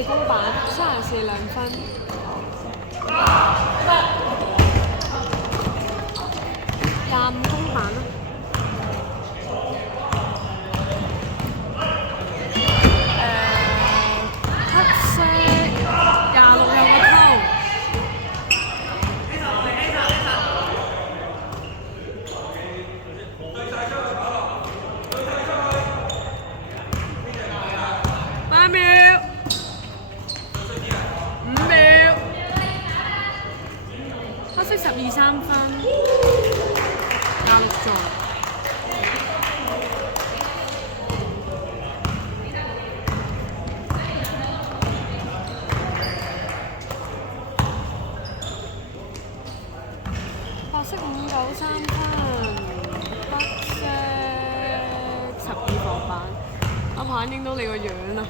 34公版34兩分。25公版啦。黑色26有個偷。8秒5秒。黑色12 3分26座。白色593分，黑色12防板。阿鵬影到你個樣啊！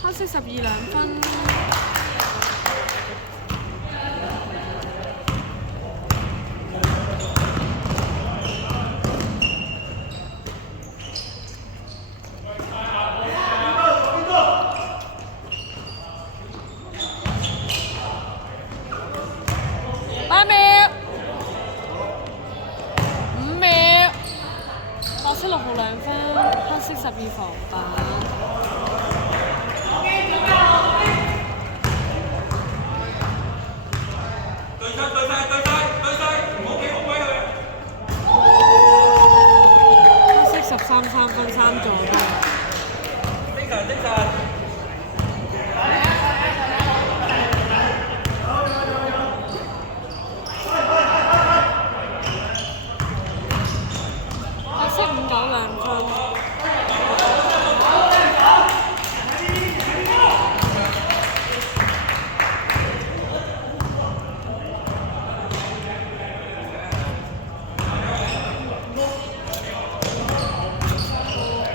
黑色12兩分。8秒5秒。白色6號兩分，黑色12防板。黑色13 3分3座。精神。白色5 9兩分。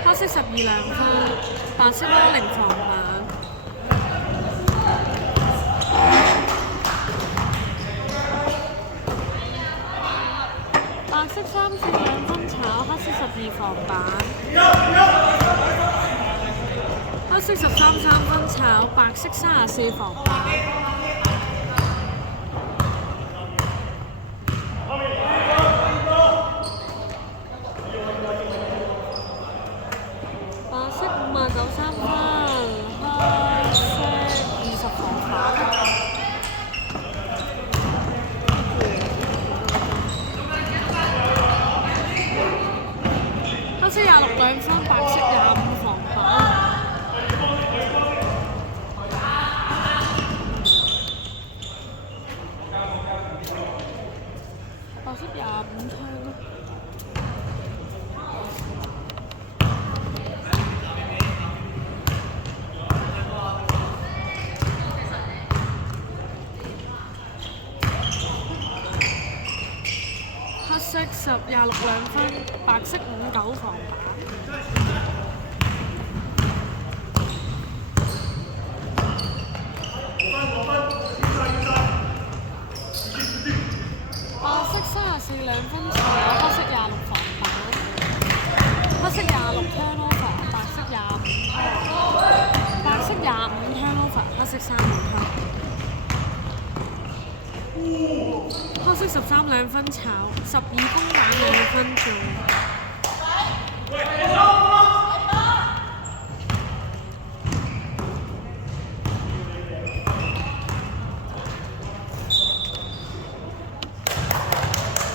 黑色12兩分，白色10防板。白色3 4兩分炒，黑色12防板。黑色13 3分炒，白色34防板。白色59 3分，黑色20防板。黑色26兩分，白色25防板。白色25槍咯。黑色26兩分，白色59防板。白色34兩分炒，黑色26防板。黑色26 turnover， 白色25。白色25 turnover， 黑色35 turnover。黑色13兩分炒，12公版2分中。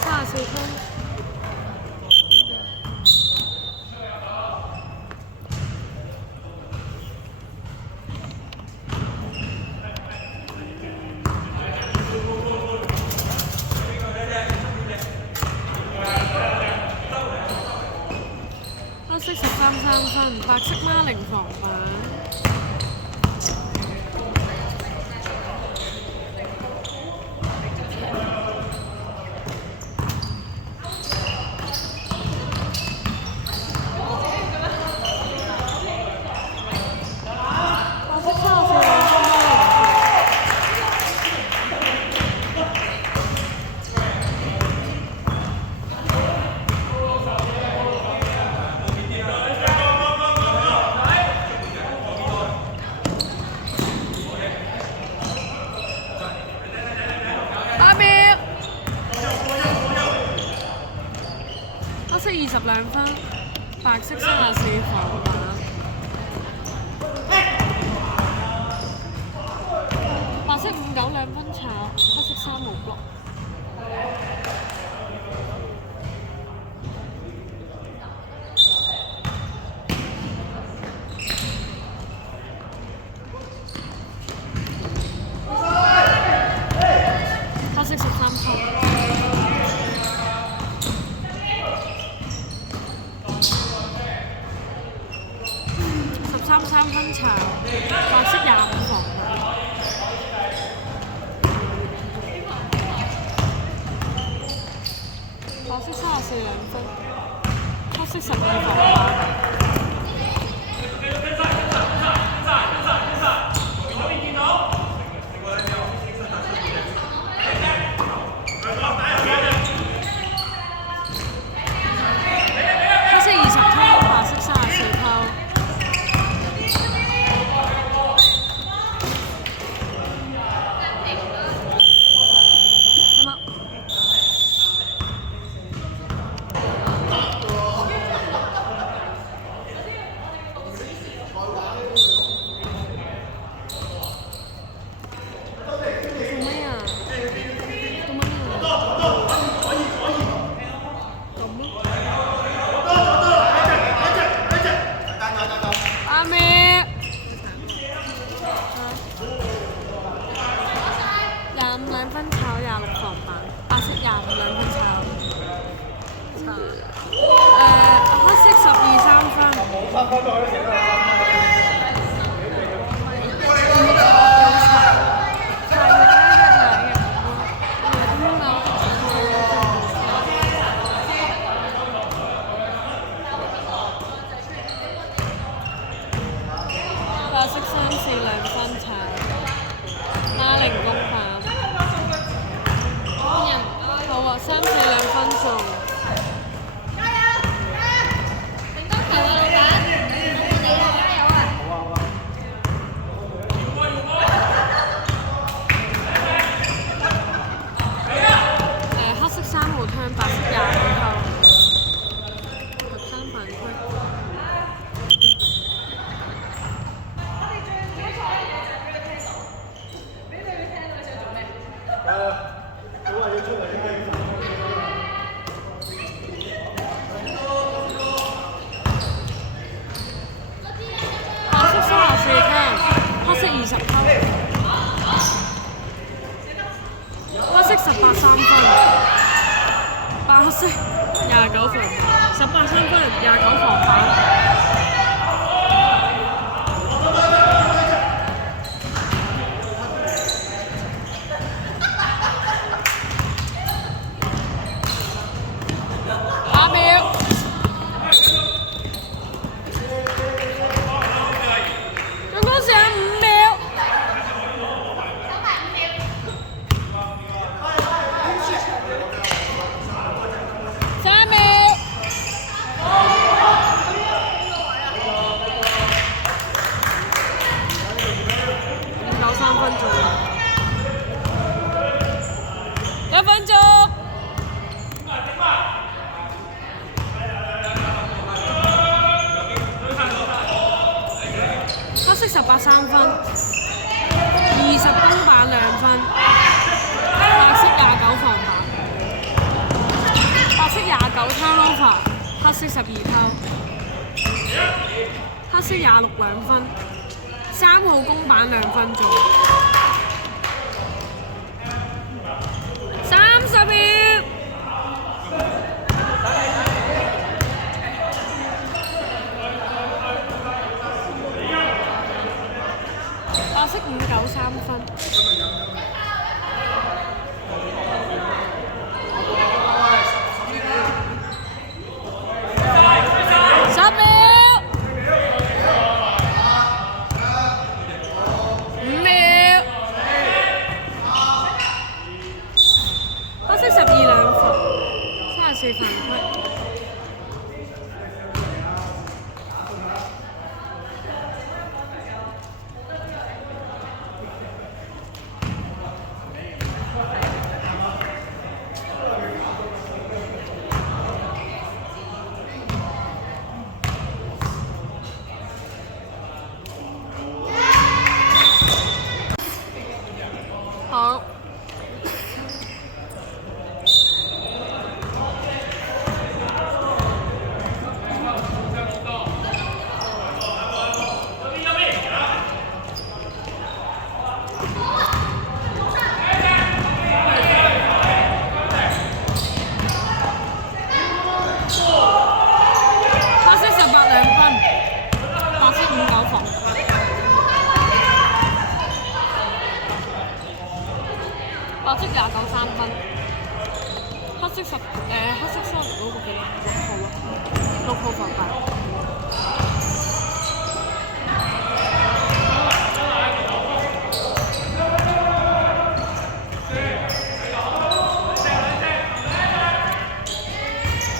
34分。黑色13 3分，白色10防板。分，白色34防板。白色592分炒，黑色3冇 block。黑色13分。13 3分炒，白色25防板。白色34 2分，黑色12防板。黑色20偷，白色34偷。25 2分炒26防板，白色25 2分炒。黑色12 3分。白色3 4 2分炒，拉零公板。好啊，3 4 2分中。加油！成功球啊，老闆！你加油啊！黑色3號槍，白色25偷，13犯規。黑色20偷，黑色18 3分，白色29分，18 3分29防板。8秒。總共剩5秒。3秒。3分鐘。1分鐘。黑色18 3分，20公板2分，白色29防板，白色29turnover，黑色12偷，黑色26 2分，3號公板2分鐘，30秒。白色5 9 3分。10秒。5秒。黑色12 2分，34犯規。分。黑色sorry 嗰個幾6號咯，6號房間。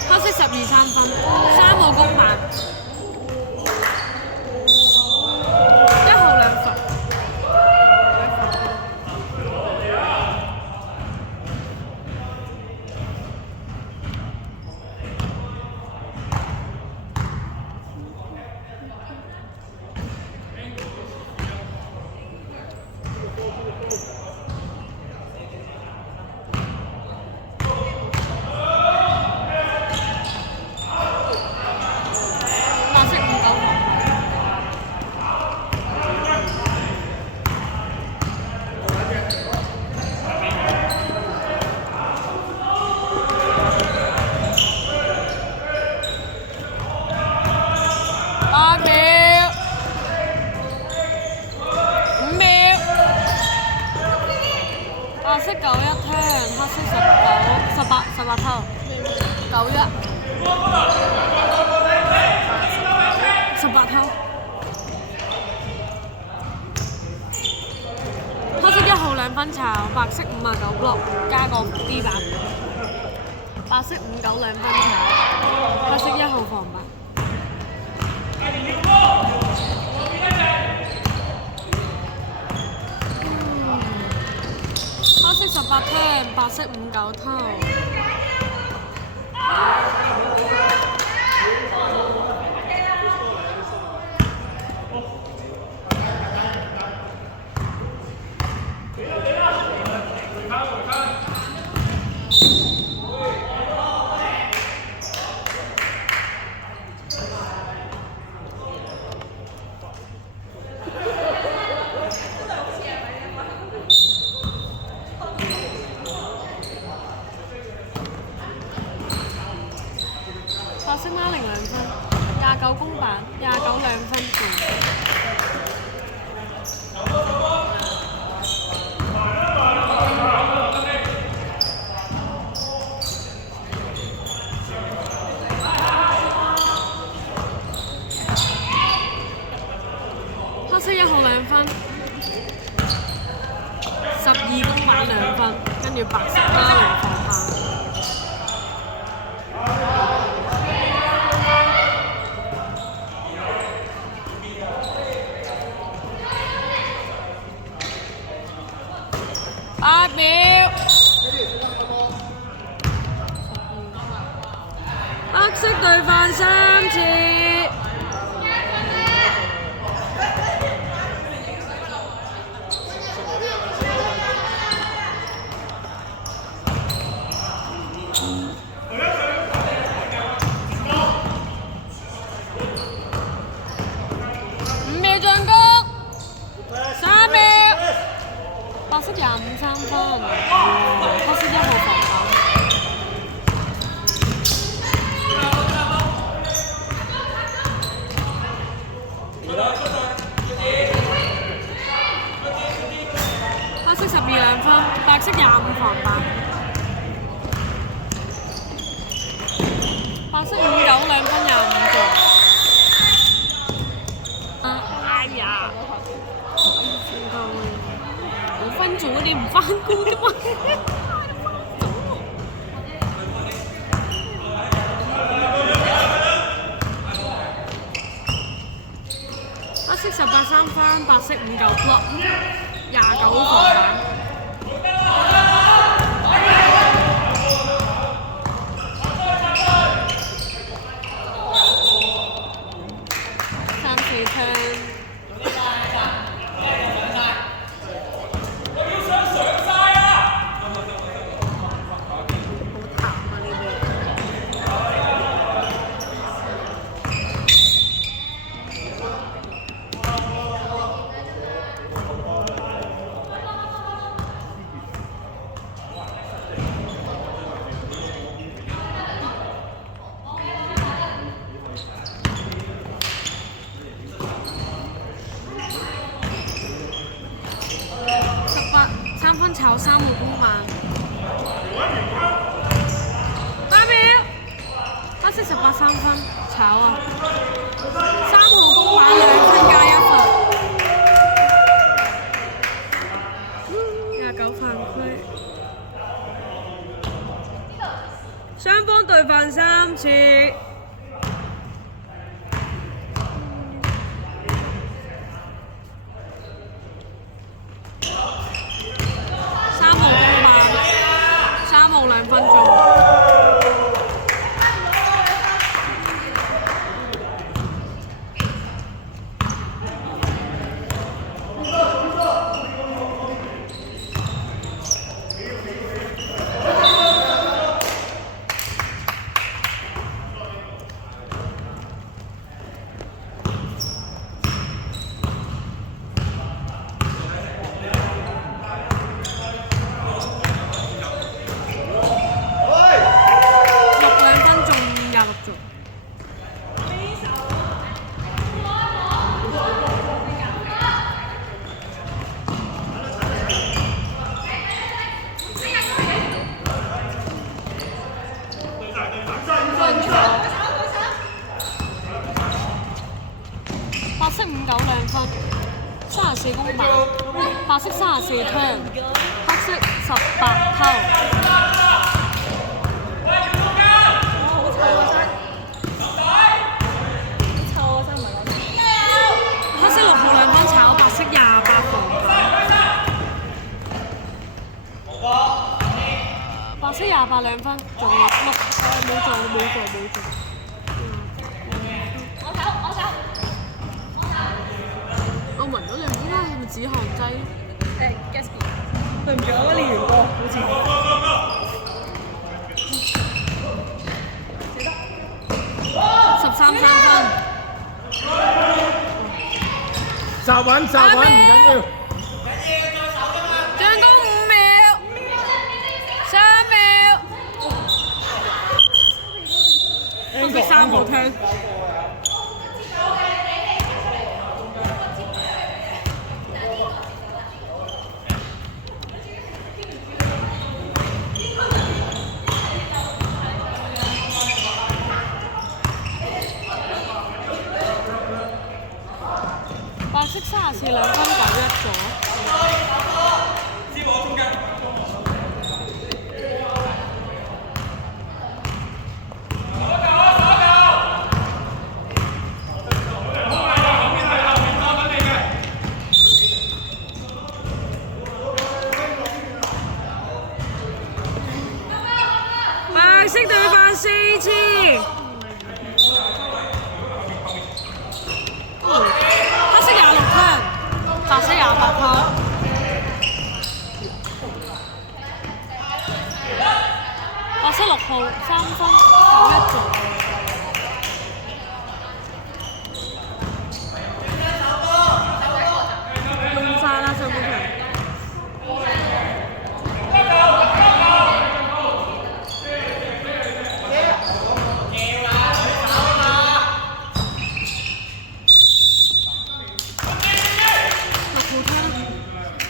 黑色12 3分，3號公辦，1號2罰。白色91 turn， 黑色18偷91 18偷，黑色1號2分炒，白色59 block 加個 D 版，白色59 2分炒，黑色1號防白。黑色18 turn， 白色59偷。白色孖零2分，29公版，29 2分半。黑色1號2分，12公版2分，跟住白色孖零防爆。8秒，黑色對犯3次。5秒進攻，3秒。白色25 3分，黑色1號防守。黑色12 2分，白色25防爆。白色59 2分25個。哎呀！5分做嗰啲唔翻工啫嘛。黑色18 3分，白色59 block 29防板。3 4 turn。3分炒3號公版黑色18三分，炒啊！3號公板2分加1分，29犯規，雙方對犯3次。3號公板，3號2分鐘。白色5-92分，34公板，白色34 turn， 黑色18偷。黑色6號2分炒，白色28防白色28 2分，仲有6冇做。我聞咗你唔應該係咪止汗劑？Gatsby， 對唔住，我練完過，好似。13三分。集穩，唔緊要。進攻5秒，3秒。黑色3號聽。白色34 2分91咗。白色對犯4次。黑色26 turn， 白色28偷。白色6號3分91做。用晒啦，上半場。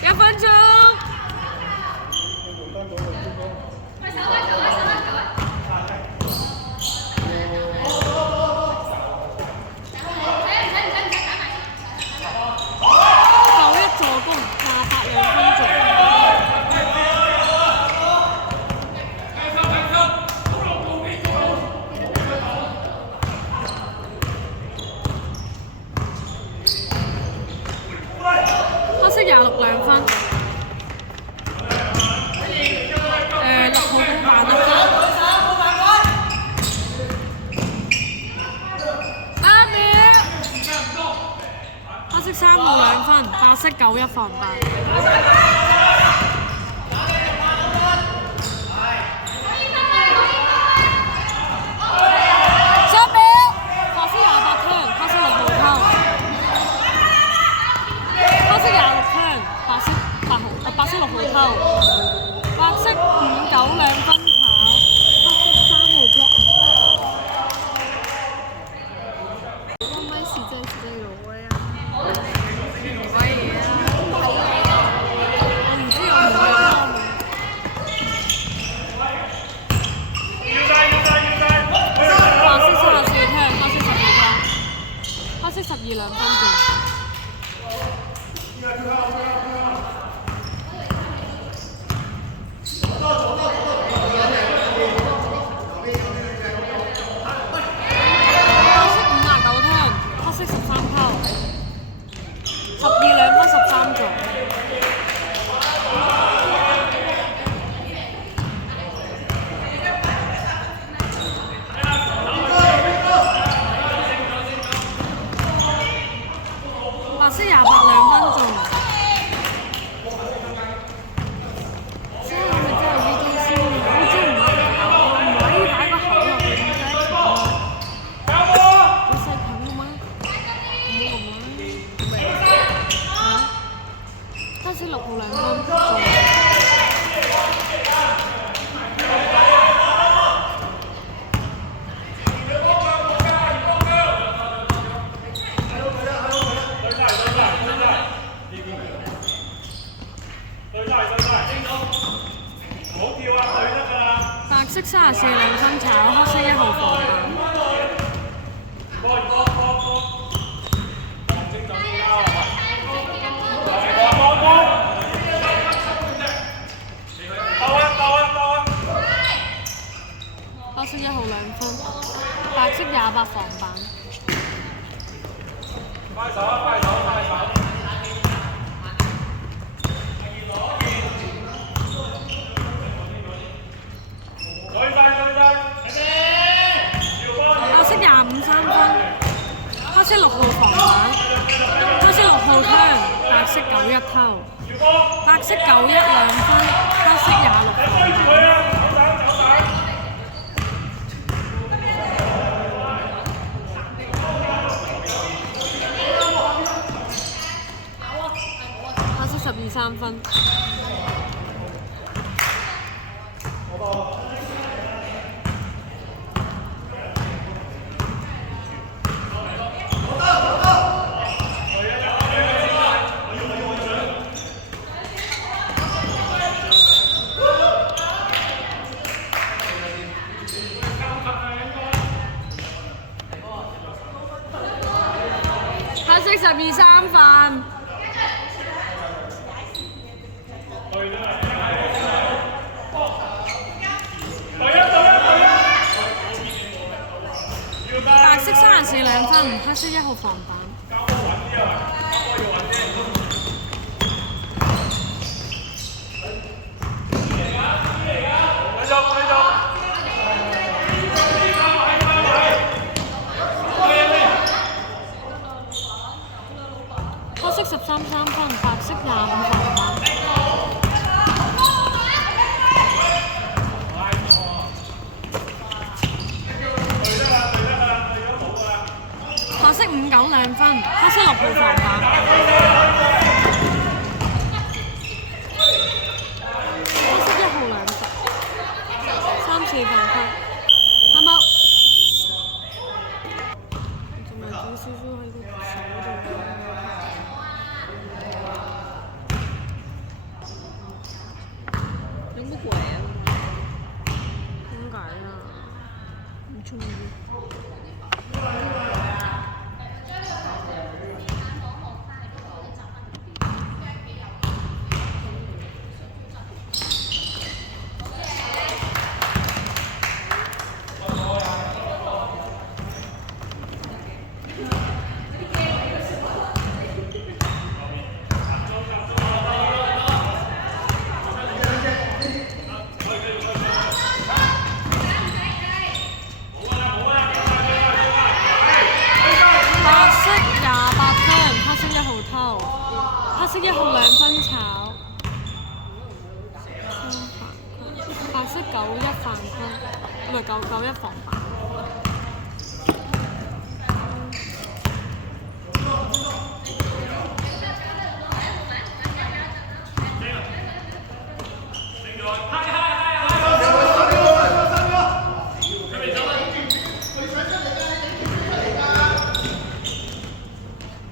1分鐘。91助攻，28 2分鐘。黑色26 2分。6號公板1分。8秒。黑色3號2分，白色91防8。10秒。白色28 turn， 黑色6號偷。黑色26 turn， 白色6號偷。白色5-9 2分炒，黑色3號 block。我咪時間攞呀，唔可以啊。兩分鐘。白色59湯，黑色13泡，12兩分13座。白色28兩分鐘。所以咪真係呢啲先，好似唔可以擺個口落去咁樣一條啊！會細近嘅嗎？唔好咁啦。黑色6號2分鐘。白色34兩分炒，黑色1號防板。黑色1號2分，白色28防板。快手啊！快手！快手！白色25 3分，黑色6號防板，黑色6號湯，白色91偷，白色91 2分，黑色26防板。黑色12 3分。黑色12 3分。白色34 2分，黑色1號防板。黑色13 3分，白色25防板。白色59 2分，黑色6號防板。黑色1號20 3 4防分。係冇？仲咪煮少少喺個手度。有乜鬼啊？點解啊？唔中意。黑色1號2分炒，白色91犯規，唔係91防板。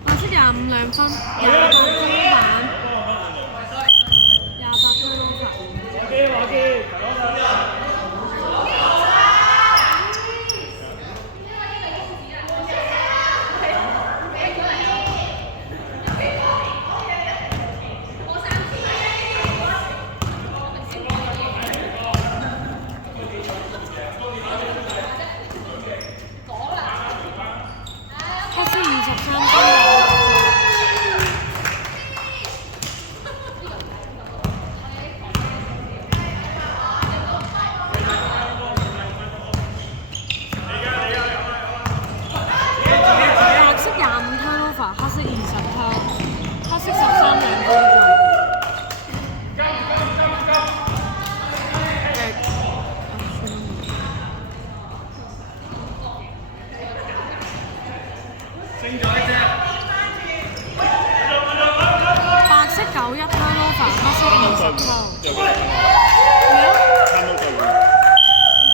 白色25 2分，28中板，28中罰。球。有個咩啊？參加隊伍。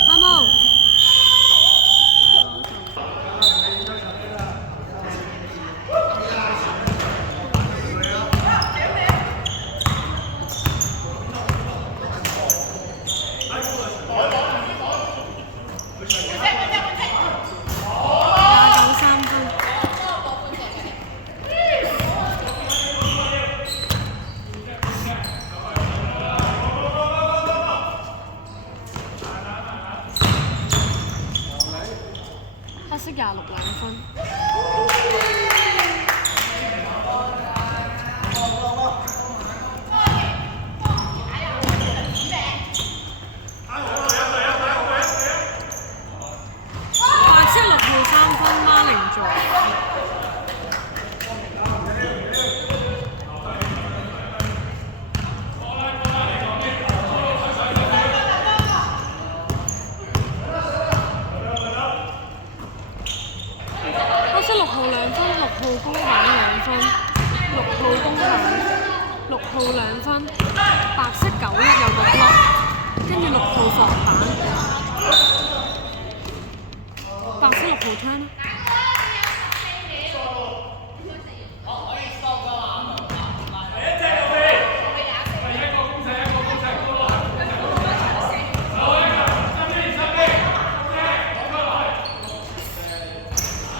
哈冇。黑色26兩分。白色6號3分，孖零座。黑色6號2分，6號公板2分，6號公板，6號2分，白色91有個 block，跟住6號防板，白色6號 turn。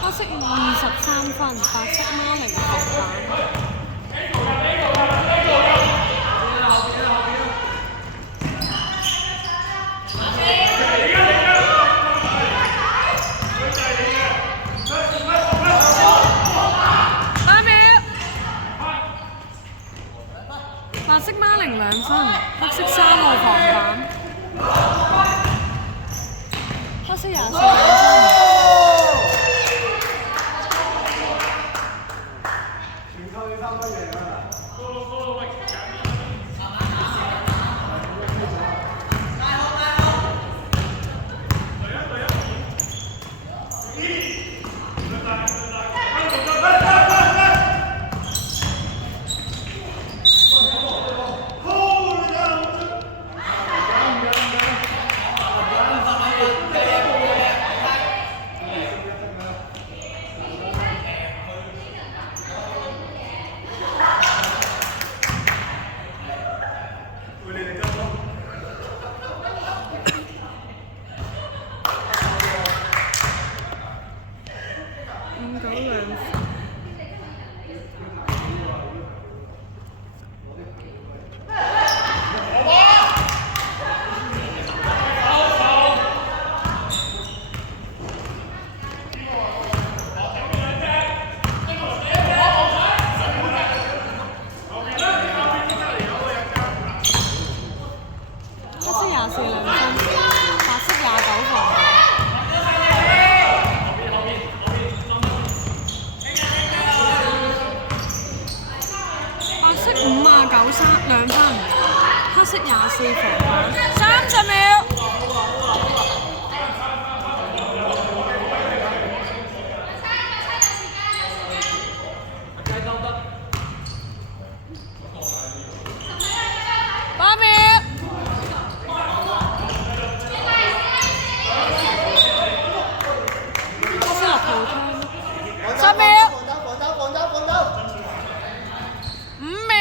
黑色23分，白色孖零防板。白色孖零2分，黑色3號防板，黑色24兩分。2分，黑色24防板，30秒。8秒。黑色6號turn，10秒。5秒。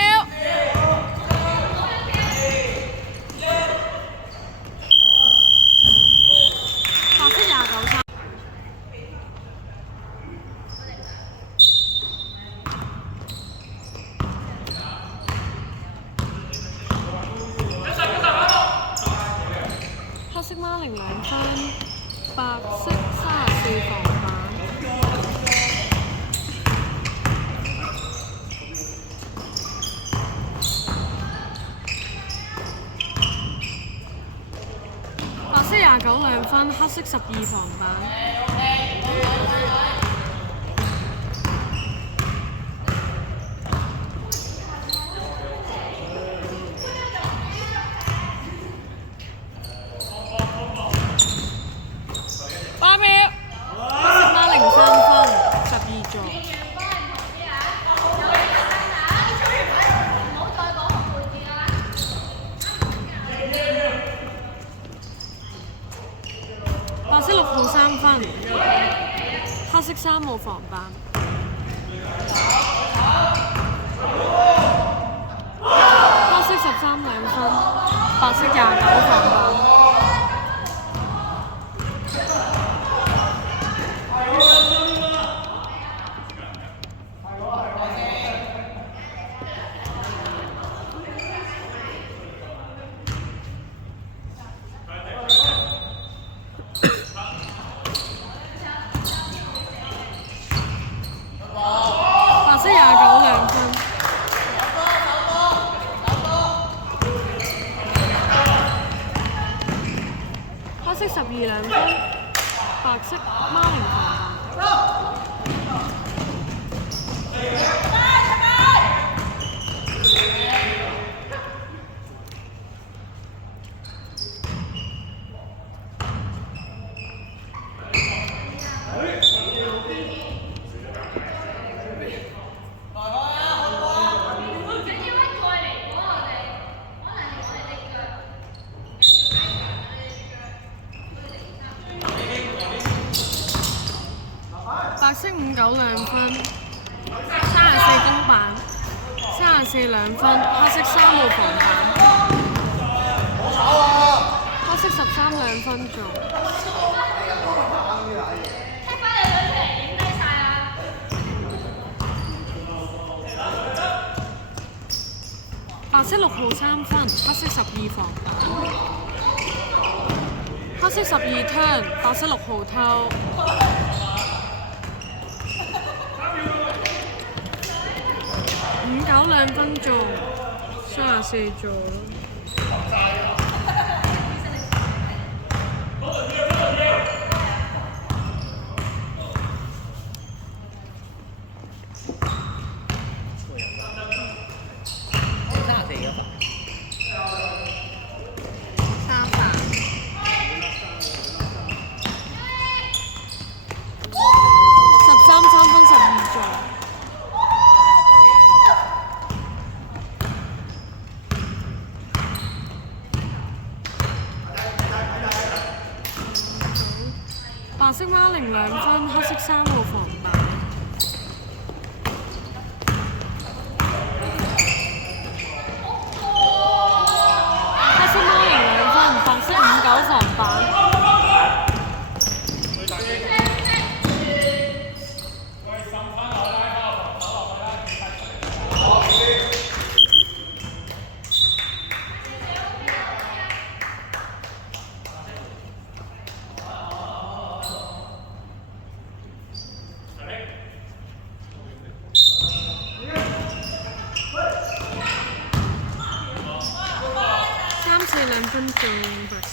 白色29、3。黑色孖零2分，白色34防板。白色29 2分，黑色12防板。8秒。黑色孖零3分，12座。3號防板。黑色132分，白色29防板。白色29 2分。黑色12 2分，白色孖零防板。白色59 2分，34公板，34 2分，黑色3號防板，黑色13 2分中。白色6號3分，黑色12防板，黑色12 turn，白色6號偷。59 2分中，34座咯。13 3分12座。白色孖零2分，黑色3號防板。黑色孖零2分，白色59防板。34 2分中白色。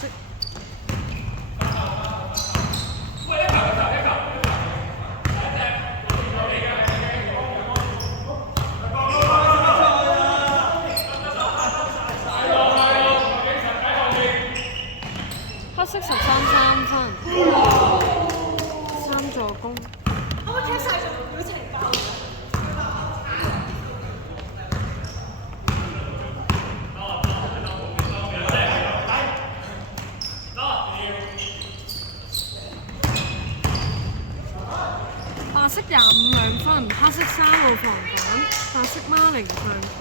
黑色13 3分，3助攻。可唔可以 cap 晒做表情包？白色25 2分，黑色3號防板，白色孖零上區。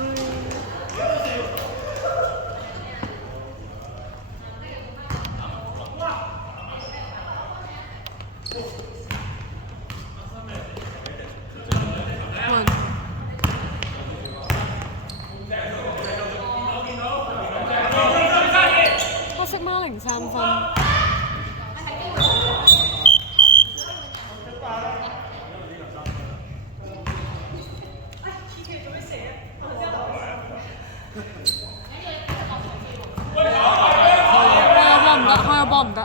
黑色孖零3分。開波唔得。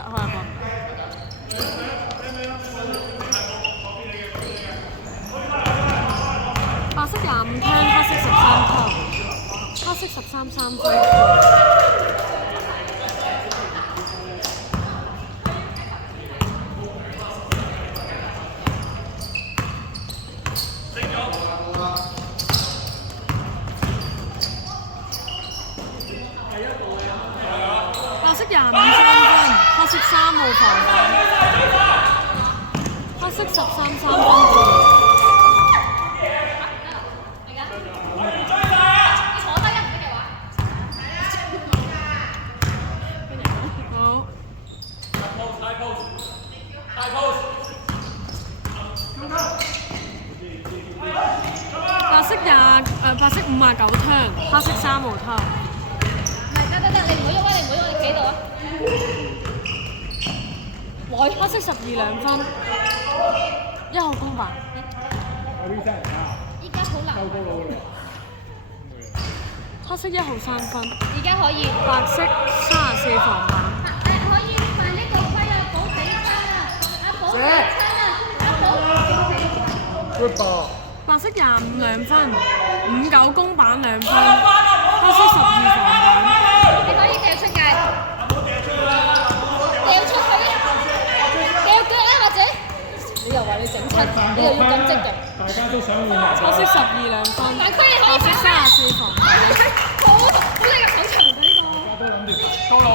白色25 turn，黑色13 turn，黑色13 3分。白色25 3分，黑色3號防板，黑色15 133分。好。白色59 turn， 黑色3號 turn。唔係，得，你唔好喐啊！你企度啊！黑色12 2分，1號公辦。依家好難。黑色1號3分，而家可以。白色34防板。可以犯呢個規啊！保死親啊！保死親啊！保死親。 Good ball。白色25 2分，59公板2分，黑色12防板。你可以掉出界，掉出去，掉腳啊！或者你又話你整親，你又要咁積極。大家都想換啊！黑色12 2分，但區你可以白色34防板。好你個手長㗎呢個。都諗住高佬。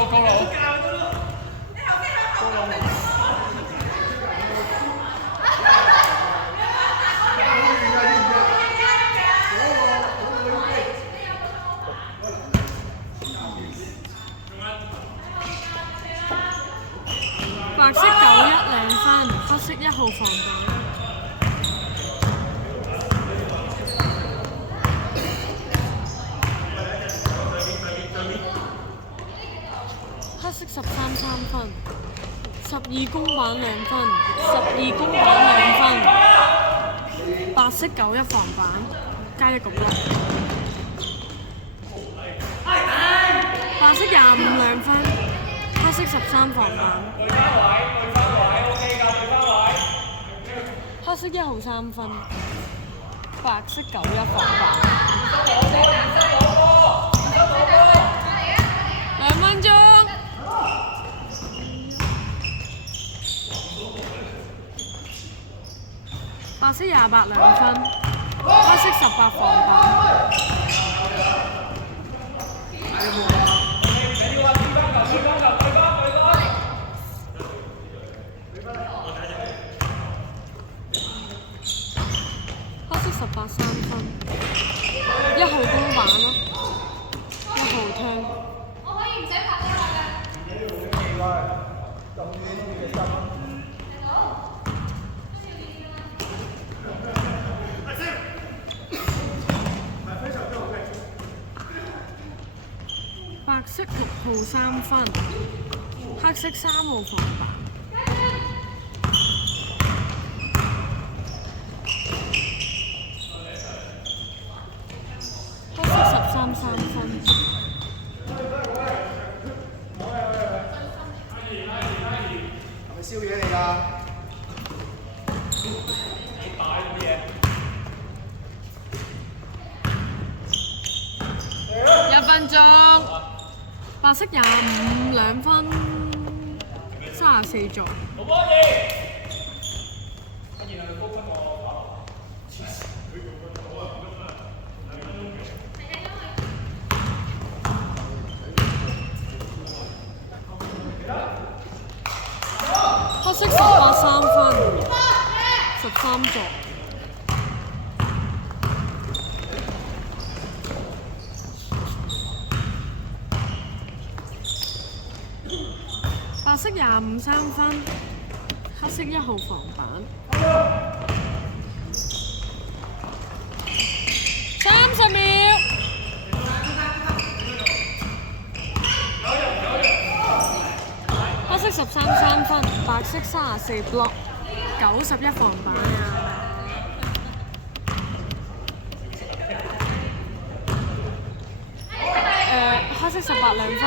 白色91 2分，黑色1號防板。黑色13 3分，12公板2分，12公板2分，白色91防板，加1個block。白色25 2分，黑色13防板。黑色1號3分，白色91防板。2分鐘。白色28 2分，黑色18防板。黑色18 3分，1號公板咯，1號turn。我可以唔使拍呢個㗎。白色6號3分，黑色3號防板。黑色13 3分。係咪宵夜嚟㗎？1分鐘。白色25 2分，34座。黑色18 3分，13座。白色25 3分，黑色1號防板。30秒。黑色13 3分，白色34 block， 91防板啊！黑色18 2分，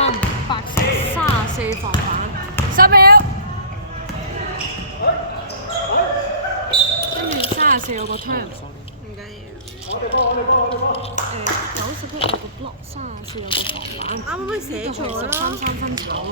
白色34防板，10秒。跟住34有個 turn，唔緊要。91有個 block， 34有個防板。啱啱寫錯啦。13 3分炒咯。